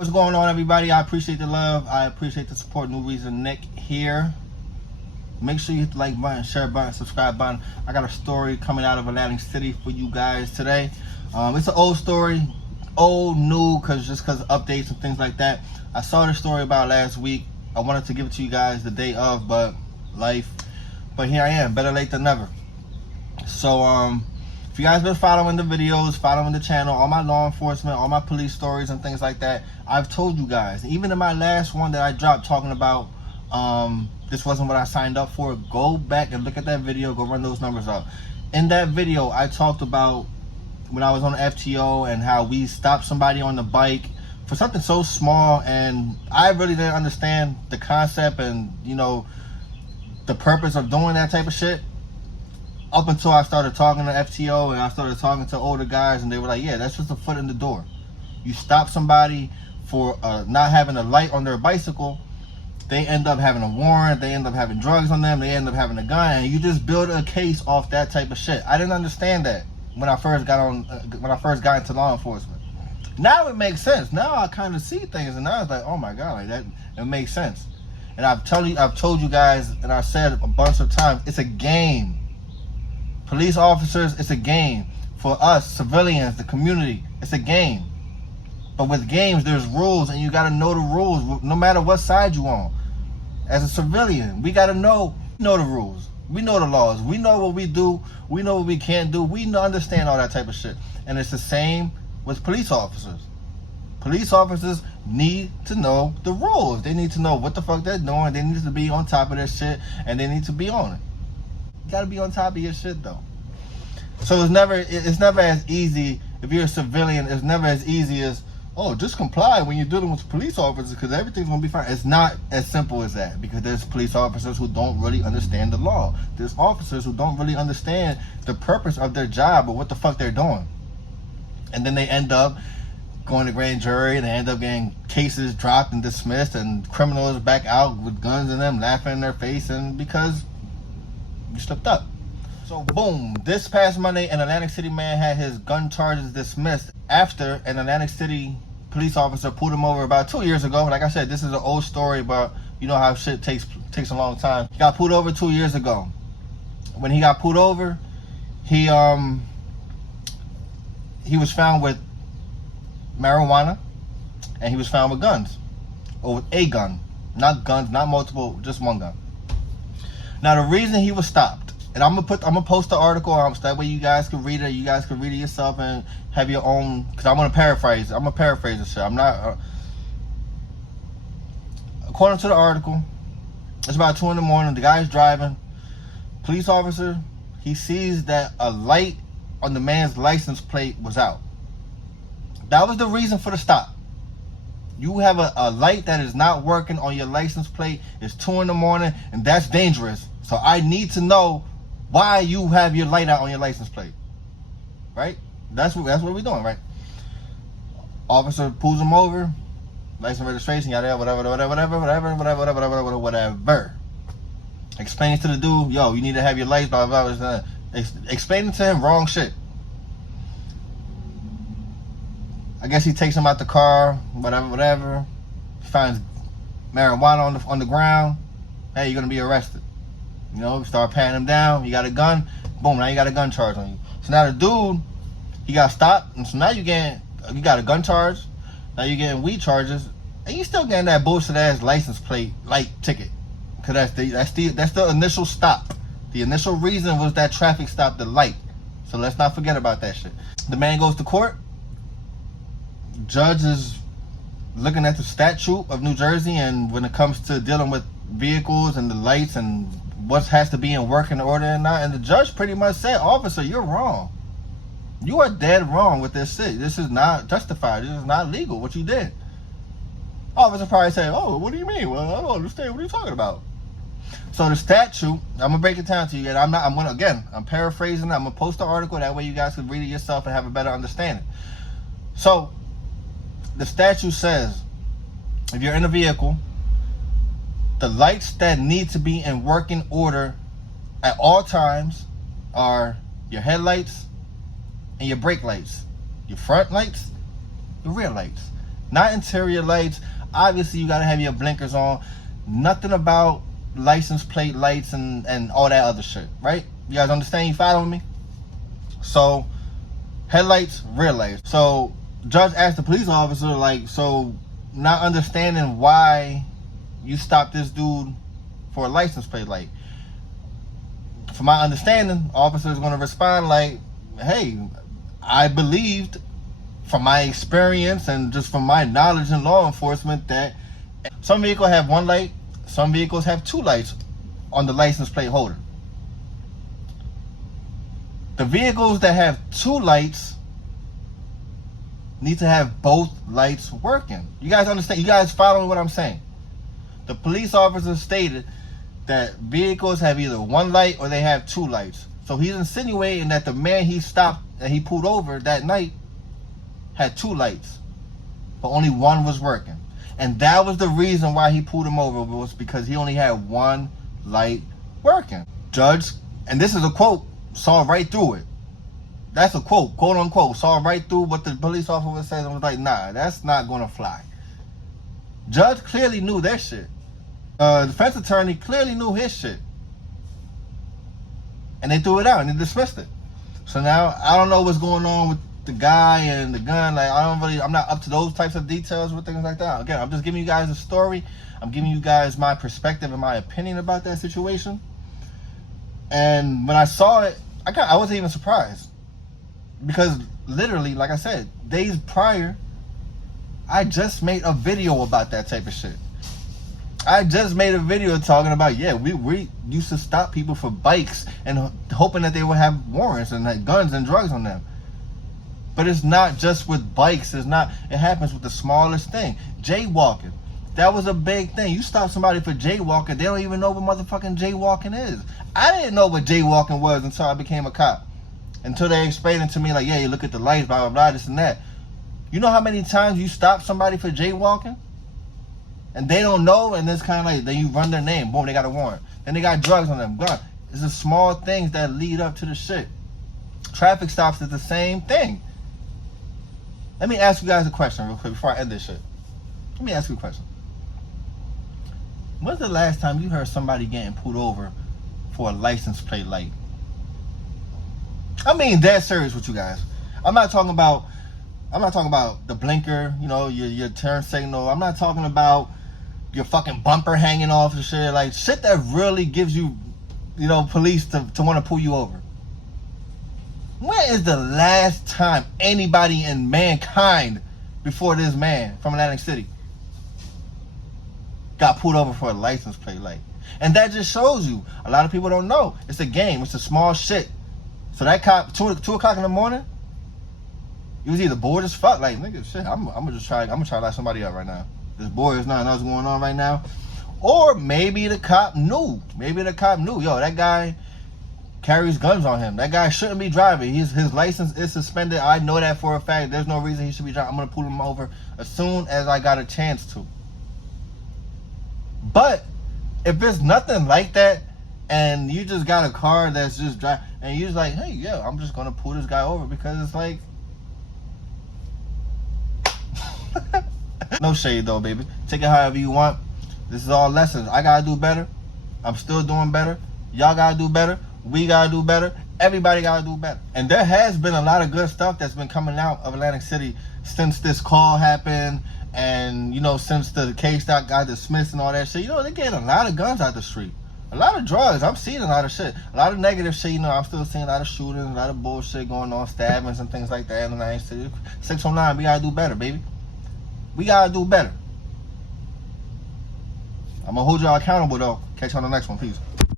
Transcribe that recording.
What's going on, everybody? I appreciate the love. I appreciate the support. New Reason Nick here. Make sure you hit the like button, share button, subscribe button. I got a story coming out of Atlantic City for you guys today. It's an old story, old, new, because updates and things like that. I saw this story about last week. I wanted to give it to you guys the day of, but life. But here I am, better late than never. So, if you guys been following the videos, following the channel, all my law enforcement, all my police stories and things like that, I've told you guys. Even in my last one that I dropped talking about this wasn't what I signed up for, go back and look at that video, go run those numbers up. In that video, I talked about when I was on the FTO and how we stopped somebody on the bike for something so small, and I really didn't understand the concept and, you know, the purpose of doing that type of shit. Up until I started talking to FTO and I started talking to older guys, and they were like, yeah, that's just a foot in the door. You stop somebody for not having a light on their bicycle, they end up having a warrant, they end up having drugs on them, they end up having a gun, and you just build a case off that type of shit. I didn't understand that when I first got into law enforcement. Now it makes sense. Now I kind of see things, and now it's like, oh my god, like that, it makes sense. And I've told you guys, and I've said a bunch of times, it's a game. Police officers, it's a game. For us, civilians, the community, it's a game. But with games, there's rules, and you gotta know the rules, no matter what side you on. As a civilian, we gotta know the rules. We know the laws. We know what we do. We know what we can't do. We understand all that type of shit. And it's the same with police officers. Police officers need to know the rules. They need to know what the fuck they're doing. They need to be on top of their shit, and they need to be on it. You gotta be on top of your shit though. So it's never as easy. If you're a civilian, it's never as easy as, oh, just comply when you're dealing with police officers because everything's gonna be fine. It's not as simple as that, because there's police officers who don't really understand the law. There's officers who don't really understand the purpose of their job or what the fuck they're doing. And then they end up going to grand jury, and they end up getting cases dropped and dismissed, and criminals back out with guns in them, laughing in their face, and because you slipped up. So boom, this past Monday, an Atlantic City man had his gun charges dismissed after an Atlantic City police officer pulled him over about 2 years ago. Like I said, this is an old story, but you know how shit takes a long time. He got pulled over 2 years ago. When he got pulled over, he was found with marijuana, and he was found with guns, or with a gun, not guns, not multiple, just one gun. Now the reason he was stopped, and I'm gonna post the article so that way you guys can read it. You guys can read it yourself and have your own. Because I'm gonna paraphrase this shit. I'm not. According to the article, it's about 2 in the morning. The guy's driving. Police officer, he sees that a light on the man's license plate was out. That was the reason for the stop. You have a light that is not working on your license plate. It's 2 in the morning, and that's dangerous. So I need to know why you have your light out on your license plate. Right? That's what we're doing, right? Officer pulls him over, license registration, yada, whatever. Explains to the dude, yo, you need to have your lights, blah, blah, blah. Explaining to him wrong shit. I guess he takes him out the car, whatever. Finds marijuana on the ground. Hey, you're gonna be arrested. You know, start patting him down. You got a gun. Boom, now you got a gun charge on you. So now the dude, he got stopped, and so now you got a gun charge. Now you're getting weed charges, and you still getting that bullshit ass license plate light ticket, because that's the initial stop. The initial reason was that traffic stop, the light. So let's not forget about that shit. The man goes to court. Judge is looking at the statute of New Jersey, and when it comes to dealing with vehicles and the lights and what has to be in working order and not, and the judge pretty much said, officer, you're wrong. You are dead wrong with this shit. This is not justified. This is not legal, what you did. Officer probably say, oh, what do you mean? Well, I don't understand. What are you talking about? So the statute, I'm gonna break it down to you, and I'm paraphrasing. I'm gonna post the article, that way you guys can read it yourself and have a better understanding. So the statute says, if you're in a vehicle, the lights that need to be in working order at all times are your headlights and your brake lights, your front lights, your rear lights. Not interior lights. Obviously, you gotta have your blinkers on. Nothing about license plate lights and all that other shit, right? You guys understand? You following me? So, headlights, rear lights. So, judge asked the police officer, like, so, not understanding why you stopped this dude for a license plate light. From my understanding, officer is going to respond like, hey, I believed from my experience and just from my knowledge in law enforcement that some vehicles have one light, some vehicles have two lights on the license plate holder. The vehicles that have two lights need to have both lights working. You guys understand? You guys following what I'm saying? The police officer stated that vehicles have either one light or they have two lights. So he's insinuating that the man he stopped and he pulled over that night had two lights, but only one was working. And that was the reason why he pulled him over, was because he only had one light working. Judge, and this is a quote, saw right through it. That's a quote, quote unquote, saw right through what the police officer says and was like, nah, that's not gonna fly. Judge clearly knew their shit. Defense attorney clearly knew his shit. And they threw it out and they dismissed it. So now I don't know what's going on with the guy and the gun. Like, I'm not up to those types of details with things like that. Again, I'm just giving you guys a story. I'm giving you guys my perspective and my opinion about that situation. And when I saw it, I wasn't even surprised. Because literally, like I said, days prior, I just made a video about that type of shit. I just made a video talking about, yeah, we used to stop people for bikes and hoping that they would have warrants and like guns and drugs on them. But it's not just with bikes. It happens with the smallest thing. Jaywalking. That was a big thing. You stop somebody for jaywalking, they don't even know what motherfucking jaywalking is. I didn't know what jaywalking was until I became a cop. Until they explained it to me, like, yeah, you look at the lights, blah, blah, blah, this and that. You know how many times you stop somebody for jaywalking? And they don't know, and it's kind of like, then you run their name, boom, they got a warrant. Then they got drugs on them, gun. It's the small things that lead up to the shit. Traffic stops is the same thing. Let me ask you guys a question real quick before I end this shit. Let me ask you a question. When's the last time you heard somebody getting pulled over for a license plate light? I mean, dead serious with you guys. I'm not talking about the blinker, you know, your turn signal. I'm not talking about your fucking bumper hanging off and shit. Like, shit that really gives you, you know, police to want to pull you over. When is the last time anybody in mankind before this man from Atlantic City got pulled over for a license plate light? And that just shows you, a lot of people don't know. It's a game. It's a small shit. So that cop, 2 o'clock in the morning, he was either bored as fuck, like, nigga, shit, I'm gonna try to light somebody up right now. This boy is not what's going on right now. Or maybe the cop knew. Yo, that guy carries guns on him. That guy shouldn't be driving. His license is suspended. I know that for a fact. There's no reason he should be driving. I'm gonna pull him over as soon as I got a chance to. But if there's nothing like that, and you just got a car that's just driving, and you're just like, hey, yeah, I'm just gonna pull this guy over because it's like, no shade though, baby. Take it however you want. This is all lessons. I gotta do better. I'm still doing better. Y'all gotta do better. We gotta do better. Everybody gotta do better. And there has been a lot of good stuff that's been coming out of Atlantic City since this call happened, and you know, since the case that got dismissed and all that shit. You know, they're getting a lot of guns out the street. A lot of drugs. I'm seeing a lot of shit. A lot of negative shit. You know, I'm still seeing a lot of shootings, a lot of bullshit going on, stabbings and things like that in Atlantic City. 609, we gotta do better, baby. We gotta do better. I'm gonna hold y'all accountable though. Catch you on the next one. Peace.